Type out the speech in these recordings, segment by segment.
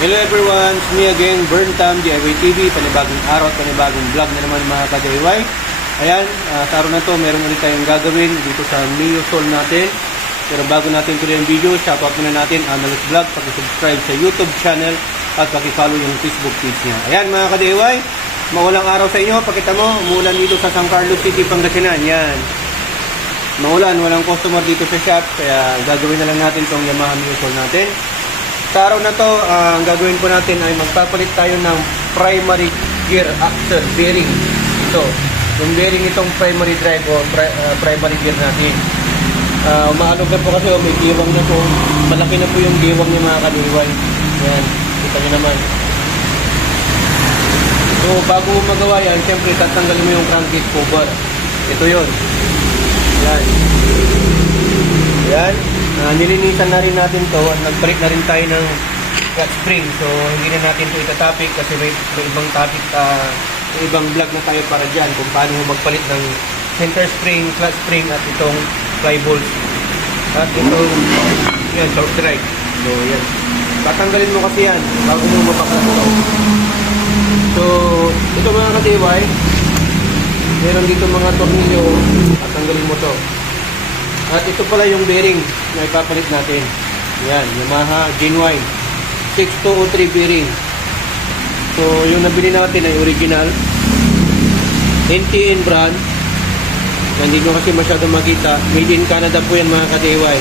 Hello everyone, it's me again, Burntam, DIY TV, panibagong araw at panibagong vlog na naman mga ka-DIY. Ayan, sa araw na to, meron ulit tayong gagawin dito sa Mio Sol natin. Pero bago natin tuloy ang video, shoutout muna natin, Analyst Vlog, pag-subscribe sa YouTube channel at pag-follow yung Facebook page niya. Ayan mga ka-DIY, maulang araw sa inyo, pakita mo, umulan dito sa San Carlos City, Pangasinan. Yan, maulan, walang customer dito sa shop, kaya gagawin na lang natin itong Yamaha Mio Sol natin. Sa araw na to, ang gagawin po natin ay magpapalit tayo ng primary gear axle bearing. Ito, yung bearing itong primary drive o primary gear natin. Umaalog na po kasi may giwang na po. Malaki na po yung giwang niya mga ka-DIY. Yan, kita nyo naman. So, bago magawa yan, syempre tatanggalin mo yung crankcase cover. Ito yun. Yan. Yan. Nilinisan na rin natin to at nagpalit na rin tayo ng clutch spring. So hindi na natin to itatopic kasi may ibang topic, may ibang vlog na tayo para dyan kung paano magpalit ng center spring, clutch spring at itong fly balls at itong yan, short drive. So yan, tatanggalin mo kasi yan bago mo mapaklas ito. So ito mga ka-DIY, meron dito mga tornilyo at tanggalin mo to. At ito pala yung bearing na ipapalit natin. Yan, Yamaha Genuine 6203 bearing. So, yung nabili natin ay original NTN brand. Hindi ko kasi masyado makita. Made in Canada po yan mga ka-DIY.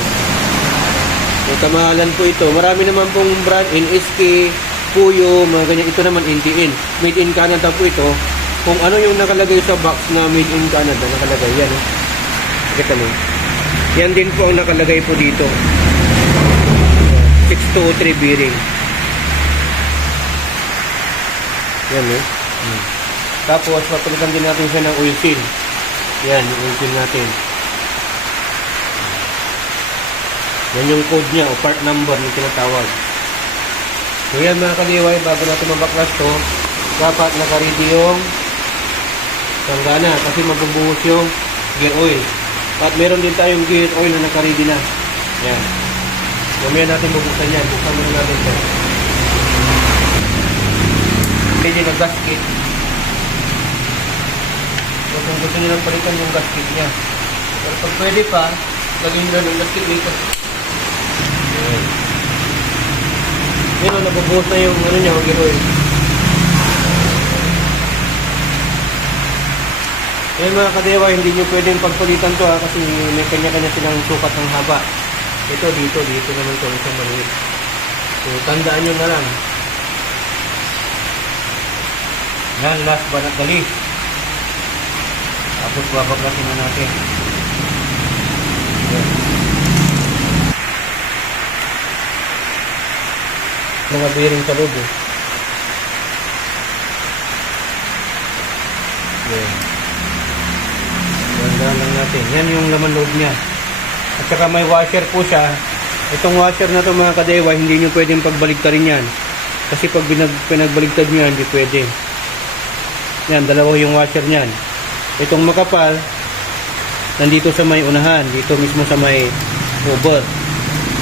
So, kamahalan po ito. Marami naman pong brand, NSK, Puyo, mga ganyan. Ito naman NTN. Made in Canada po ito. Kung ano yung nakalagay sa box na Made in Canada, nakalagay yan. Kita mo. Yan din po ang nakalagay po dito. 6203 bearing. Yan eh. Tapos papalitan din natin siya ng oil seal. Yan, yung oil seal natin. Yan yung code niya o part number na tinatawag. So yan mga ka-DIY, bago natin mabaklas to, dapat naka-ready yung sanggana kasi magbubuhos yung gear oil. At meron din tayong gear oil na naka-ready na. Yan. Mamaya natin bubuksan yan. Buksan muna natin ito. Pwede na gasket. So kung gusto nyo lang palitan yung gasket niya. Pero pag pwede pa, lagyan nyo lang yung gasket dito. Yan. Yan o, nabubuhos na yung ano niya, gear oil. Ayan mga ka-DIY, hindi nyo pwedeng pagpalitan to kasi may kanya-kanya silang sukat ng haba. Ito, dito naman to, isang maliit. So, tandaan nyo na lang. Yan, last but not the least. Tapos babaklasin na natin. Yan. Mga bearing sa loob eh. Yan. Ganda lang natin. Yan yung laman loob niya. At saka may washer po siya. Itong washer na to mga ka-DIY, hindi nyo pwedeng pagbaligtarin yan. Kasi pag pinagbaligtad nyo yan, hindi pwede. Yan, dalawa yung washer niyan. Itong makapal, nandito sa may unahan. Dito mismo sa may cover.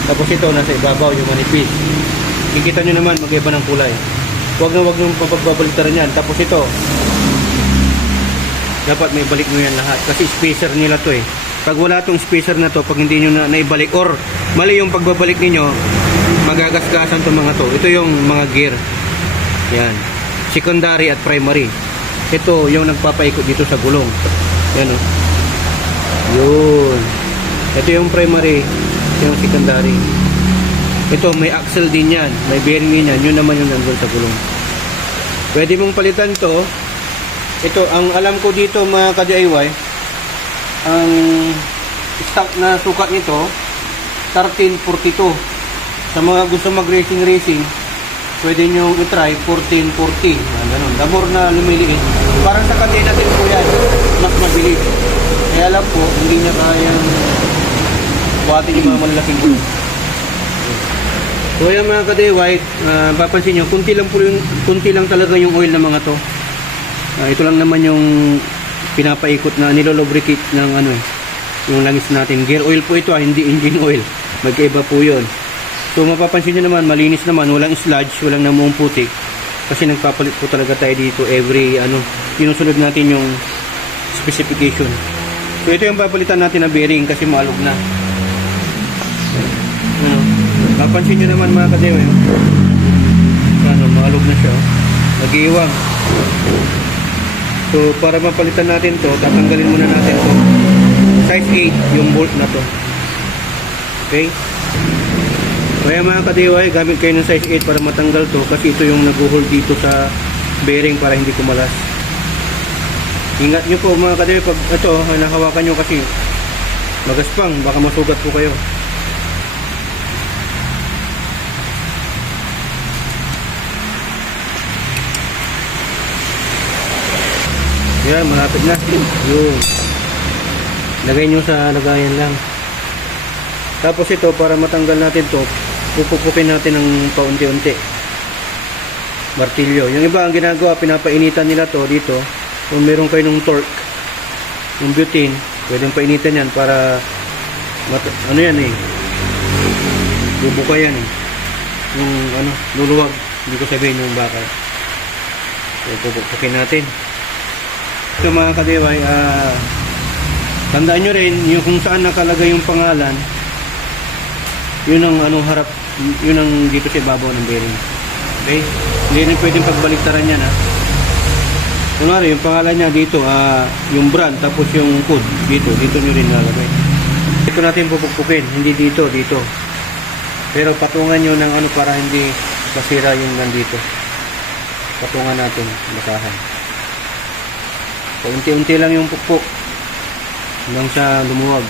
Tapos ito, nasa ibabaw, yung manipis. Kikita nyo naman, mag-iba ng kulay. Huwag nyo pagbabaligtaran yan. Tapos ito, dapat may balik nyo yan lahat kasi spacer nila to eh. Pag wala tong spacer na to, pag hindi nyo na naibalik or mali yung pagbabalik ninyo, magagasgasan to mga to. Ito yung mga gear. Yan, secondary at primary. Ito yung nagpapaikot dito sa gulong. Yan o. Yun. Ito yung primary, yung secondary. Ito may axle din yan, may bearing din yan. Yun naman yung nandun sa gulong. Pwede mong palitan to. Ito, ang alam ko dito mga ka-DIY, ang stock na sukat nito, 1342. Sa mga gusto mag-racing, pwede nyo i-try 1440. Ganun. The more na lumiliit. Parang sa kanila din po yan, mas mabilis. Kaya lang po, hindi niya kayang buhatin yung mga malalaking gulong. So yan mga ka-DIY, papansin nyo, kunti lang talaga yung oil ng mga to. Ito lang naman yung pinapaikot na nilolubricate ng ano eh, yung langis natin. Gear oil po ito hindi engine oil. Magkaiba po yun. So mapapansin nyo naman, malinis naman, walang sludge, walang namuong putik. Kasi nagpapalit po talaga tayo dito every sinusunod natin yung specification. So ito yung papalitan natin na bearing kasi maalog na. Mapansin nyo naman mga kadewa, maalog na siya. Nag-iiwang. So para mapalitan natin to, tatanggalin muna natin to. Size 8 yung bolt na to. Okay? Kaya mga kadewa, gamit kayo ng size 8 para matanggal to kasi ito yung nag-hold dito sa bearing para hindi kumalas. Ingat nyo po mga kadewa, pag ito, nahawakan nyo kasi magaspang, baka masugat po kayo. Yan, malapit na. Yun. Lagay nyo sa lagayan lang. Tapos ito, para matanggal natin to, pupupukin natin ng paunti-unti. Martilyo. Yung iba ang ginagawa, pinapainitan nila to dito. Kung meron kayo ng torque, yung butane, pwedeng painitan yan para ano yan eh, bubuka yan eh. Yung luluwag. Hindi ko sabihin yung bakal. So, pupupukin natin. Ito mga kadeway, tandaan nyo rin yung kung saan nakalagay yung pangalan, yun ang harap, yun ang dito sa ibabaw ng bearing. Okay? Hindi rin pwedeng pagbaliktaran yan ha. Kunwari yung pangalan niya dito, yung brand, tapos yung code dito nyo rin nalagay. Dito natin pupukpukin, hindi dito. Pero patungan nyo ng para hindi masira yung nandito. Patungan natin, basahan. Unti-unti lang yung pukpok hanggang sa lumuwag.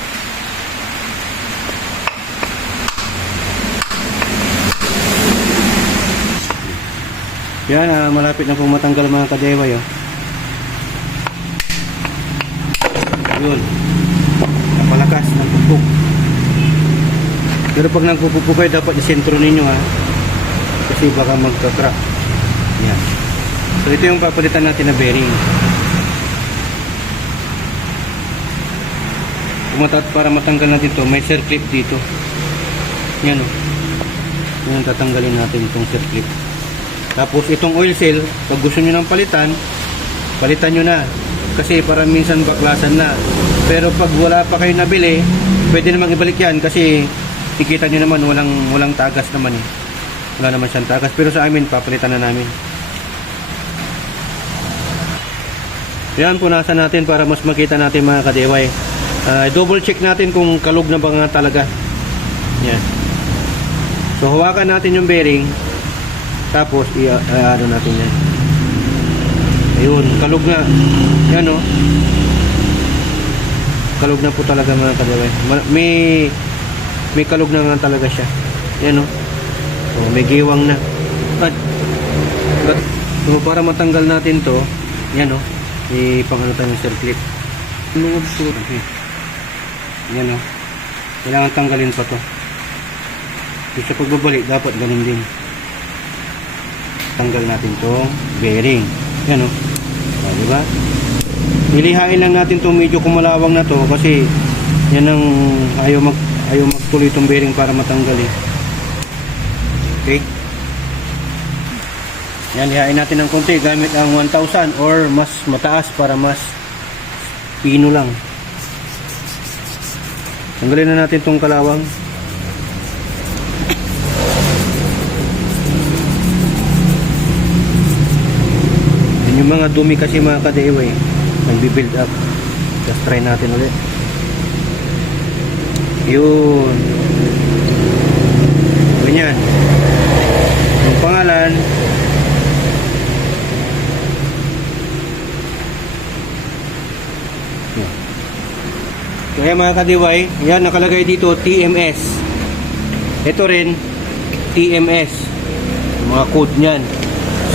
Yan, malapit na pong matanggal mga kadeway. Yun, napalakas ng pukpok. Pero pag nagpupukpok kayo, dapat isentro ninyo kasi baka magka-crack. Yan. So ito yung papalitan natin na bearing. Para matanggal natin to, may circlip dito. Yan yan, tatanggalin natin itong circlip. Tapos itong oil seal, pag gusto nyo ng palitan nyo na. Kasi para minsan baklasan na. Pero pag wala pa kayo nabili, pwede namang ibalik yan. Kasi ikita nyo naman, walang tagas naman eh. Wala naman siyang tagas. Pero sa amin, papalitan na namin. Yan, punasan natin para mas makita natin mga kadeway. Double check natin kung kalog na ba nga talaga. Yan. So hawakan natin yung bearing. Tapos ano natin yan. Ayun, kalog na. Yan kalog na po talaga mga kadeway. May kalog na nga talaga siya. Yan may giwang na. So para matanggal natin to, yan ipangano tayo ng circlip. Okay. Yan kailangan tanggalin pa to. Sa pagbabalik dapat ganun din. Tanggal natin tong bearing. Yan diba? Ilihain lang natin tong medyo kumalawang na to kasi yan ang ayaw magtuloy tong bearing para matanggal eh. Okay? Yan, lihain natin ng konti gamit ang 1000 or mas mataas para mas pino lang. Tanggalin na natin itong kalawang. Yan yung mga dumi kasi mga kadeway, nagbi-build up. Just try natin ulit. Yun. Ganyan. Yung pangalan. Kaya mga kadiway, yan nakalagay dito TMS. Ito rin TMS. Mga code niyan.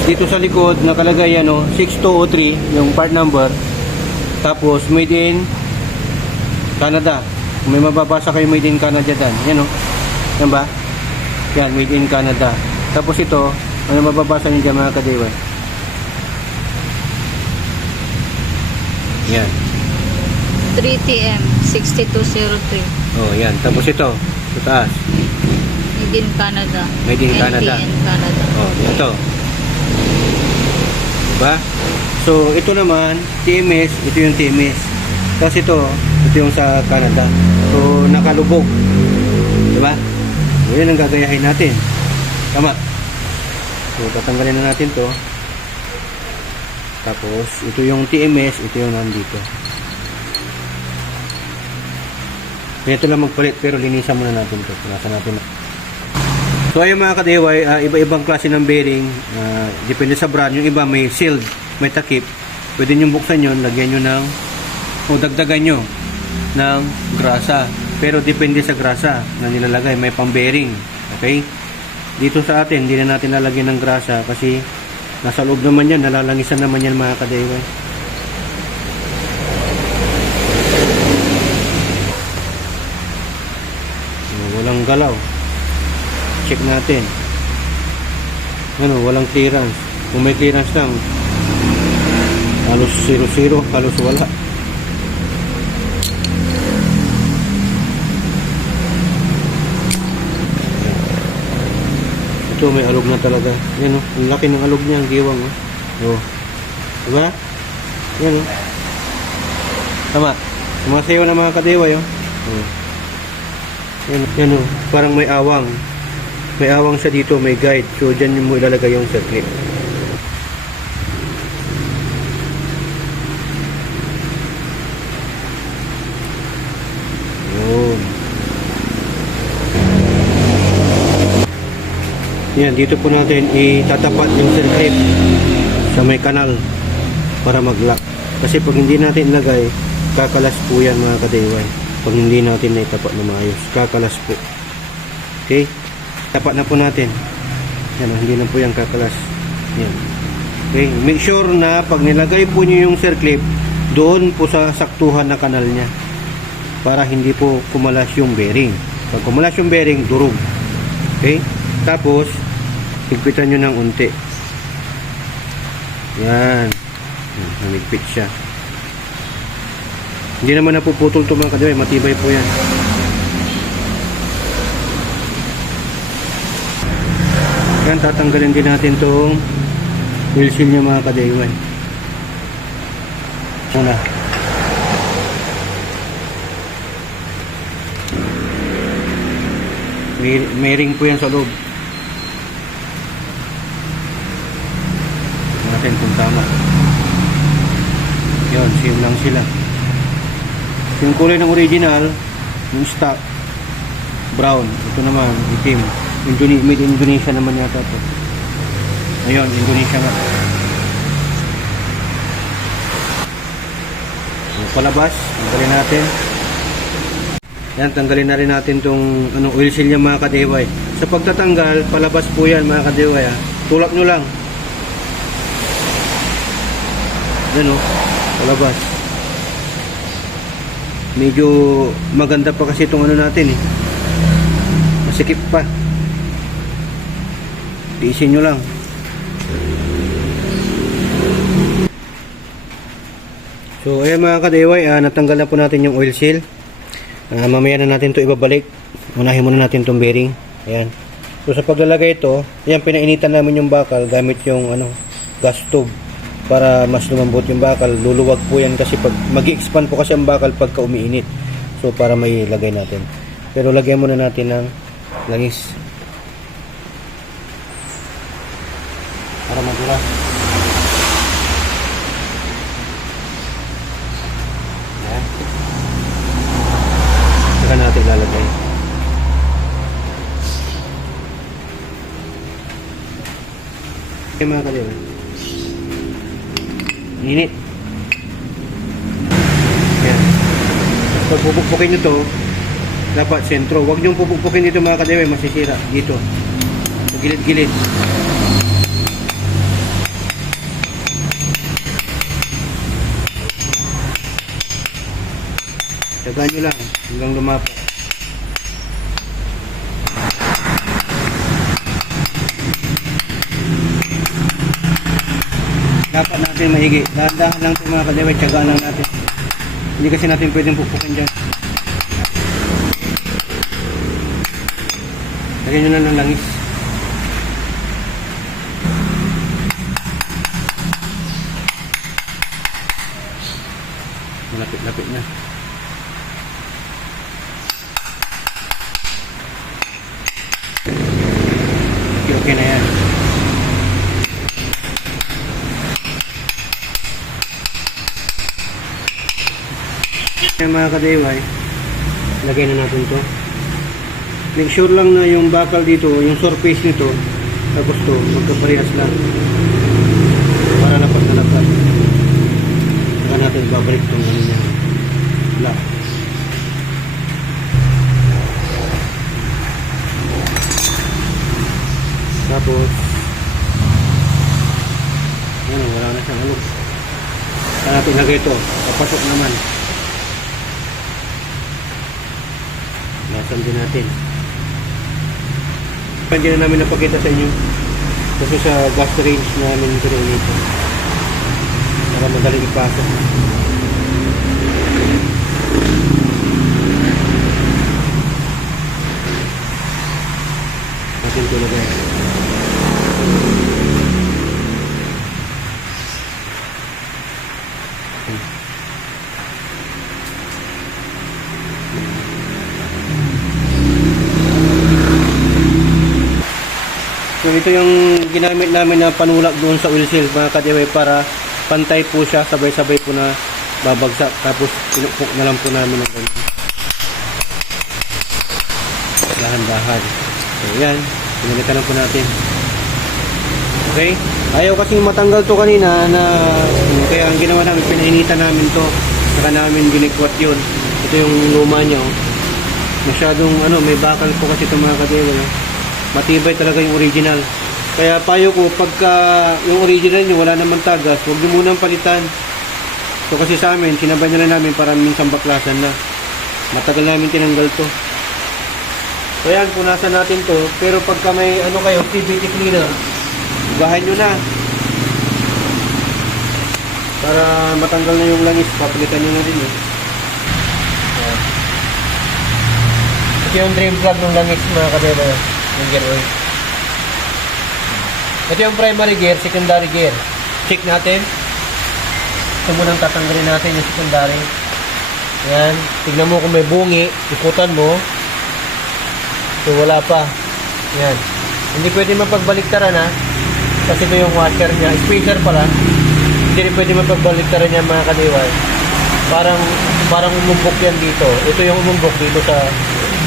Dito sa likod nakalagay 6203 yung part number. Tapos made in Canada. Kung may mababasa kayo made in Canada dan. Yan Yan ba? Yan, made in Canada. Tapos ito, ano mababasa niyo dyan mga kadiway? Yan. 3TM 6203. Oh, yan. Tapos ito, sa taas. Made in Canada. Made in Canada. NPN Canada. Oh, ito. Diba? So, ito naman, TMS, ito yung TMS. Tapos ito yung sa Canada. So, nakalubog. Diba? So, yun ang gagayahin natin. Tama. So, tatanggalin na natin to. Tapos, ito yung TMS, ito yung nandito. Ito lang magpalit, pero linisan muna natin to. Nasa natin. So, ayun mga ka-DIY, iba-ibang klase ng bearing. Depende sa brand. Yung iba may sealed, may takip. Pwede nyo buksan yun, lagyan nyo ng, o dagdagan nyo ng grasa. Pero depende sa grasa na nilalagay. May pang-bearing. Okay? Dito sa atin, hindi na natin lalagyan ng grasa kasi nasa loob naman yan, nalalangisan naman yan mga ka-DIY. Walang galaw. Check natin. Ano, walang clearance. Kung may clearance lang, halos 0-0, halos wala. Ito may alog na talaga. Yan oh, ang laki ng alog niya, ang giwang oh. Oh. Diba? Yan oh. Tama. Sumasayaw na mga ka-DIY oh. Oh. Yan o, parang may awang. May awang siya dito, may guide. So, dyan mo ilalagay yung circlip. Yun. Yan, dito po natin itatapat yung circlip sa may kanal para mag-lock. Kasi pag hindi natin ilagay, kakalas po yan mga ka-DIY. Pag hindi natin naitapat na maayos, kakalas po. Okay? Tapat na po natin. Yan, hindi na po yan kakalas. Yan. Okay? Make sure na pag nilagay po nyo yung circlip, doon po sa saktuhan na kanal nya. Para hindi po kumalas yung bearing. Pag kumalas yung bearing, durog. Okay? Tapos, higpitan nyo ng unti. Yan. Namigpit siya. Hindi naman napuputol ito mga ka-DIY, matibay po yan. Yan, tatanggalin din natin itong wheel seal niya mga ka-DIY. Muna. May ring po yan sa loob. Tignan natin kung tama. Yun, same lang sila. Yung kulay ng original, yung stock, brown. Ito naman, itim. Made in Indonesia naman yata ito. Ayun, Indonesia nga. Yung palabas, tanggalin natin. Yan, tanggalin na rin natin itong oil seal niya mga ka-DIY. Sa pagtatanggal, palabas po yan mga ka-DIY. Tulak nyo lang. Yan o, palabas. Medyo maganda pa kasi itong natin eh. Masikip pa. Tiisin nyo lang. So ayan mga ka-DIY, natanggal na po natin yung oil seal. Mamaya na natin to ibabalik. Unahin muna natin itong bearing. Ayan. So sa paglalagay ito, ayan, pinainitan namin yung bakal gamit yung gas tube. Para mas lumambot yung bakal. Luluwag po yan kasi pag mag-expand po kasi ang bakal pagka umiinit. So para may lagay natin. Pero lagyan muna natin ng langis para madura. Yan. Saka natin lalagay. Okay mga ka-DIY. Init. Yan. Pag pupukpukin nyo to, dapat sentro. Huwag nyo pupukpukin dito mga ka-DIY, masisira. Dito. Sa gilid-gilid. Tagaan nyo lang hanggang lumapat. Dapat natin maigi. Dahan-dahan lang ito mga ka-DIY. Tiyagaan lang natin. Hindi kasi natin pwedeng pupukin dyan. Lagyan nyo na ng langis. Malapit-lapit na. Okay na yan. Yan mga ka-DIY, lagay na natin to. Make sure lang na yung bakal dito, yung surface nito, tapos to, magkaparehas lang. Para lapat na lapat. Saka natin babalik itong ano niya. Black. Tapos, ano, wala na siyang alog. Saka natin lagay ito, papasok naman. Lasan din natin. Hindi na namin napakita sa inyo kasi sa gas range namin ito nito para madaling ipasok. Natin ito lagay. So ito yung ginamit namin na panulak doon sa oil seal mga ka-DIY para pantay po siya, sabay-sabay po na babagsak. Tapos pinukpok na lang po namin ng ganyan. Dahan-dahan. So yan, pinalitan na po natin. Okay? Ayaw kasing matanggal to kanina na kaya ang ginawa namin, pinainitan namin to. Saka namin binikwat yun. Ito yung luma niya. Masyadong may bakal po kasi ito mga ka-DIY. Matibay talaga yung original. Kaya payo ko, pagka yung original nyo wala naman tagas, huwag nyo munang palitan. So kasi sa amin, sinabay na lang namin para minsan baklasan na. Matagal namin tinanggal to. So yan, punasan natin to. Pero pagka may kayo, PVT cleaner, ugahan nyo na. Para matanggal na yung langis, papalitan nyo na din. Ito yung drain plug ng langis mga kadeba. Yung gear oil. Ito yung primary gear, secondary gear. Check natin. Ito munang tatanggalin natin yung secondary. Yan. Tignan mo kung may bungi. Ikutan mo. So wala pa. Yan. Hindi pwede mapagbaliktaran ha. Kasi ito yung washer niya. Spacer pala. Hindi rin pwede mapagbaliktaran niya mga kadiway. Parang umumbok yan dito. Ito yung umumbok dito sa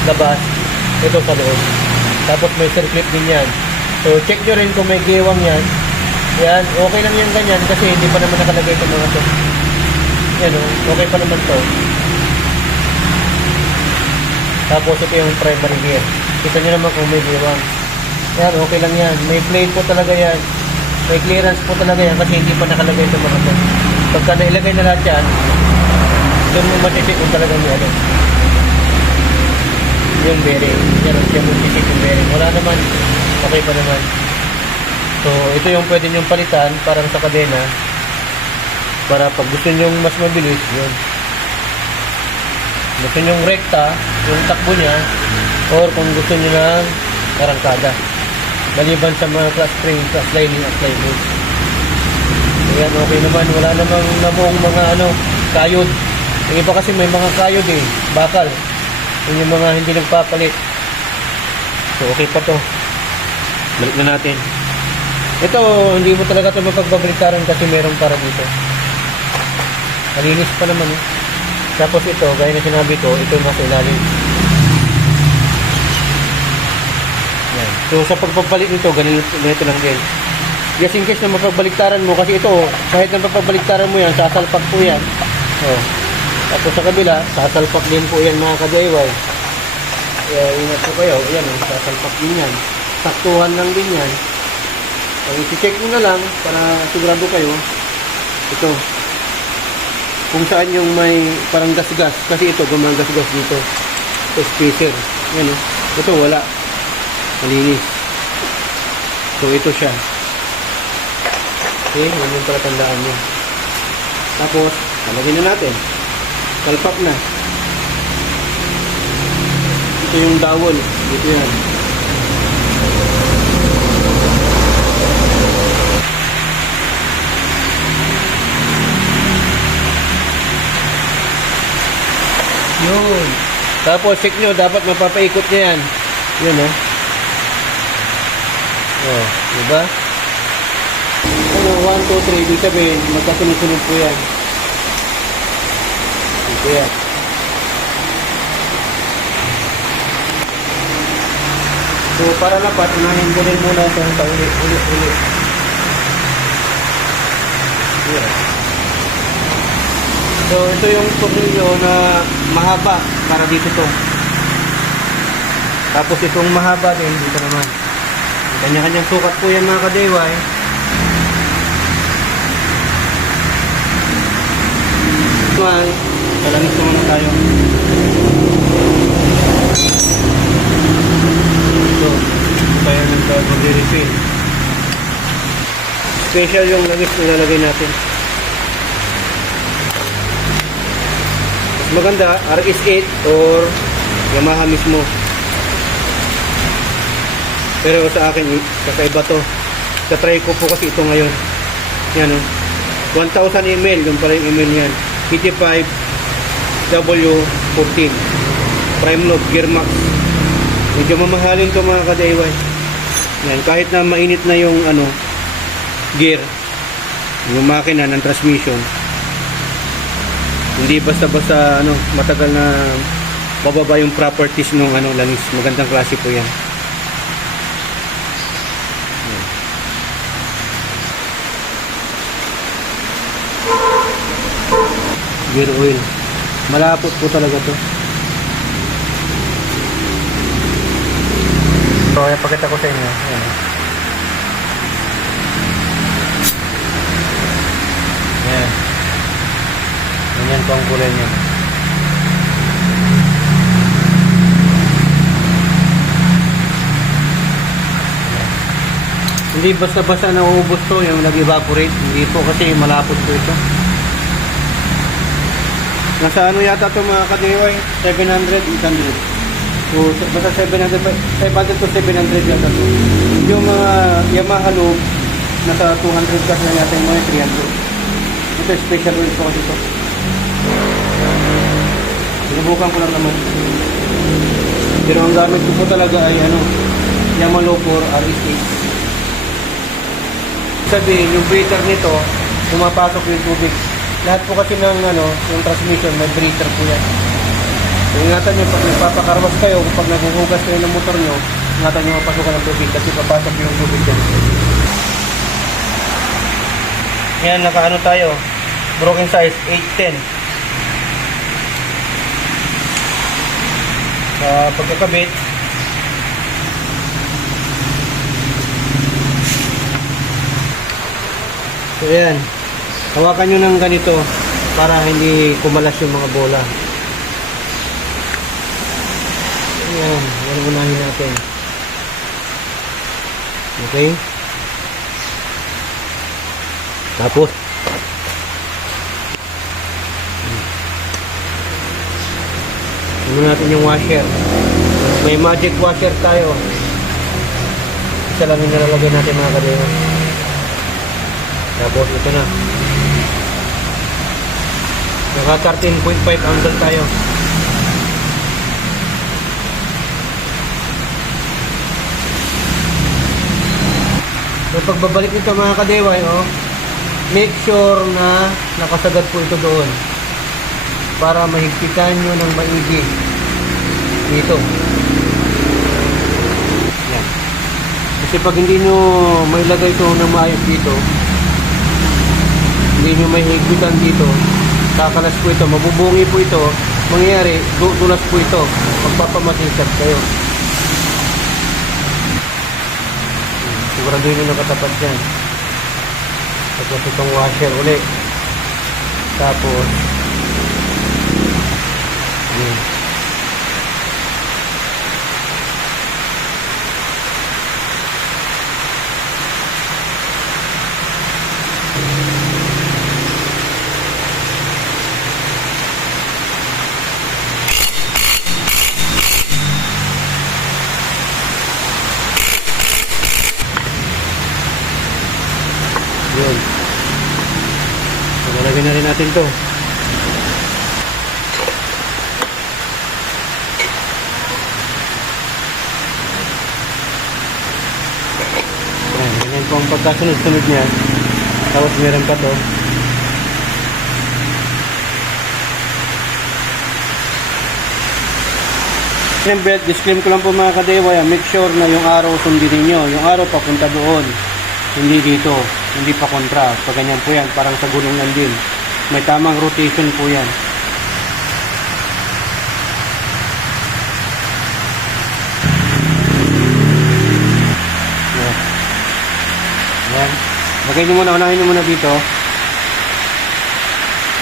labas. Ito sa loob. Tapos may circlip din yan. So check nyo rin kung may giwang yan. Yan, okay lang yan ganyan kasi hindi pa naman nakalagay itong mga to. Yan okay pa naman to. Tapos ito yung primary gear. Kita nyo naman kung may giwang. Yan, okay lang yan. May plate po talaga yan. May clearance po talaga yan kasi hindi pa nakalagay itong mga to. Pagka nailagay na lahat yan, doon mo matisip kung talagang may yung bearing. Yan, siya mo tisip yung bearing. Wala naman. Okay pa naman. So, ito yung pwede nyong palitan parang sa kadena para pag gusto nyong mas mabilis, yun. Gusto nyong rekta, yung takbo niya, or kung gusto nyo ng arangkada. Maliban sa mga class spring, class sliding at sliding. So, yan, okay naman. Wala namang namuong mga kayod. Yung iba kasi may mga kayod bakal. Yun yung mga hindi nagpapalit. So, okay pa to. Balik na natin. Ito, hindi mo talaga ito mapagbabaliktaran kasi meron para dito. Malinis pa naman Tapos ito, gaya na sinabi ko, ito yung nasa ilalim. Yan. So, sa pagpapalit nito, ganito lang din. Just in case na mapagbaliktaran mo, kasi ito, kahit na mapagbaliktaran mo yan, sasalpak po yan. Tapos sa kabila, sasalpak din po yan mga ka-DIY. Kaya ingat po kayo, yan, sasalpak din yan. Saktuhan lang din yan. So, i-check nyo na lang para sigurado kayo. Ito, kung saan yung may parang gas-gas. Kasi ito, gumagasgas dito. Ito, spacer. Yan ito, wala. Malinis. So, ito siya. Okay, yan yung pala tandaan nyo. Tapos, talagyan na natin. Kalpak na. Ito yung dowel. Dito yan. Tapos check nyo, dapat mapapaikot niya yan. Yan oh. Oh, diba? Ano, 1, 2, 3, ibig sabihin, magkasunod-sunod po yan. Ito yan. So, para dapat, unahin ko rin muna sa ulit. Yeah. So, ito yung tornilyo na mahaba para dito to. Tapos itong mahaba din dito naman. Kanya-kanyang sukat po yan mga ka-DIY. Talamis naman na tayo. So, kaya nagpag-refill. Special yung langis na lalagay natin. Mas maganda, RS8 or Yamaha mismo. Pero sa akin, kakaiba to. Sa-try ko po kasi ito ngayon. Yan o. 1,000 ml, yung pala yung ml yan. 85W14. Prime Loop, Gear Max. Medyo mamahalin to mga ka-DIY. Yan, kahit na mainit na yung gear, yung makina ng transmission, hindi basta-basta matagal na bababa yung properties ng langis. Magandang klase po yan. Gear oil. Malapot po talaga to. So, ipakita ko sa inyo. Ayan. Ayan. Ganyan po ang kulay niya. Hindi basta-basta nauubos to, yung nag-evaporate. Hindi po kasi malapot po ito. Nasa yata ito mga ka-DIY? 700, 800. So, basta 500 to 700 yata ito. Yung mga Yamaha Loop, nasa 200 kasi na yata yung mga 300. Ito special oil po kasi ito. Sinubukan ko lang naman. Pero ang gamit ko po talaga ay Yamaha Loop or RS8. Sabihin, yung breather nito, pumapasok yung tubig. Lahat po kasi ng yung transmission, may breather po yan. So, ingatan nyo, pag nagpapakarwas kayo, pag naguhugas kayo ng motor nyo, ingatan nyo mapasukan ng tubig kasi papasok yung tubig dyan. Yan, nakaano tayo. Broken size, 810. Sa pagkakabit, so yan, hawakan nyo ng ganito para hindi kumalas yung mga bola. Yan, yan unahin natin. Okay? Tapos ano natin yung washer. May magic washer tayo. Isa lang yung nalalagay natin mga kadena. Tapos ito na. Naka 13.5 angle tayo. So pagbabalik nito mga ka-DIY, make sure na nakasagad po ito doon para mahigpitan nyo ng maigi dito. Yan. Kasi pag hindi nyo mailagay ito ng maayos dito, hindi nyo may higpitan dito, kakalas po ito, mabubungi po ito, mangyayari, tulas po ito, magpapamatinsat kayo. Siguraduhin nyo nakatapat dyan. Tapos itong washer ulit. Tapos yun. Yun. So, lalagyan na rin natin to. kung pagkasunod-sunod niya. Tapos meron pa to. Yung belt, disclaim ko lang po mga kadewa, make sure na yung araw sundin niyo. Yung araw papunta doon, hindi dito, hindi pa kontra. Pag ganyan po yan, parang sa gulungan din. May tamang rotation po yan. Yan. Lagay nyo muna, unahin nyo muna dito.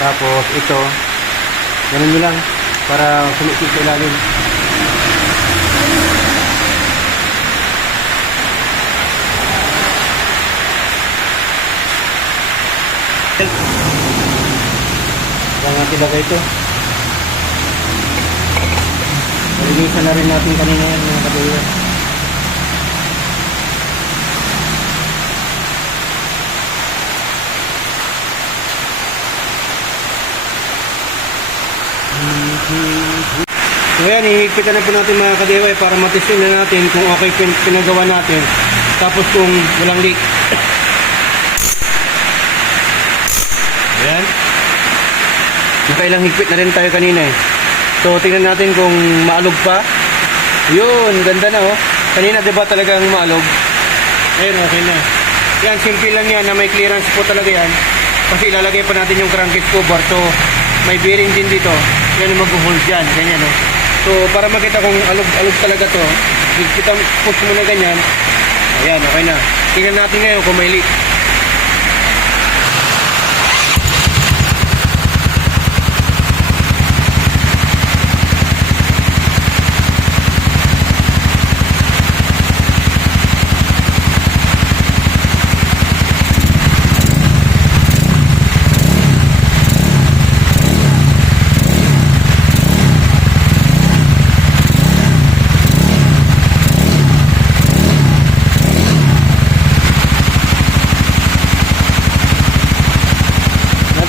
Tapos ito, ganun nyo lang para sumikip sa ilalim. Saan natin lagay ito? Nalinisan na rin natin kanina yan mga kadewa. So yan, ihigpitan na po natin mga kadewa para matestin na natin kung okay pinagawa natin. Tapos kung walang leak. Ayan. Ilang higpit na rin tayo kanina eh. So tingnan natin kung maalog pa. Yun, ganda na oh. Kanina diba talagang maalog? Ayun, okay na. Yan, simple lang yan na may clearance po talaga yan. Kasi ilalagay pa natin yung crankcase cover. So may bearing din dito. Yan yung mag-hold dyan. Ganyan oh. So para makita kung alog talaga to, kita push mo na ganyan. Ayan, okay na. Tingnan natin ngayon kung may leak.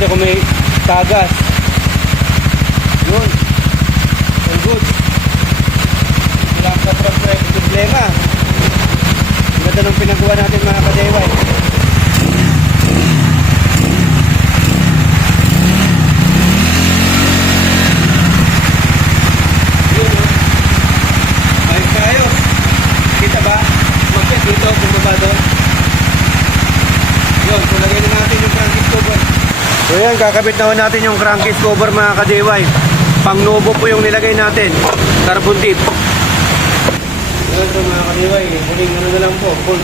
Kung may tagas yun, all good, wala ka problema. Ganda nung pinagawa natin mga kadewa eh. Yun oh. Ayos na ayos, kita ba? Magkit dito, bumaba doon. Yun, so lagay na natin yung crankcase cover. So yan, kakabit na natin yung crankcase cover mga kadiway. Pang Novo po yung nilagay natin. Carbon tip. Yan so mga kadiway, huling ano na lang po, full.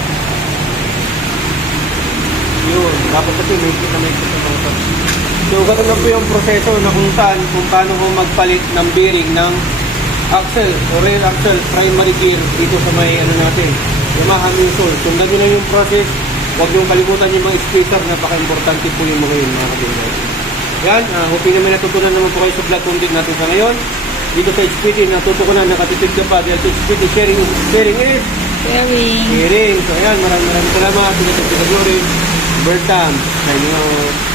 Yun, dapat kasi may kita na ito. So ganun lang po yung proseso na kung saan, kung paano ko magpalit ng bearing ng axle o rear axle primary gear dito sa may ano natin, Yamaha Muscle. Sundan nyo lang yung process. Huwag niyong kalimutan yung mga spacer, napaka-importante po yung mga yun mga kabinday. Yan, hoping naman natutunan naman po kayo sa vlog content natin sa ngayon. Dito sa HPT, natuto ko na nakatipid ka pa dahil sa HPT, sharing is Sharing. sharing. So ayan, maraming salamat. Sila sa Glory, Bertam, sa inyo.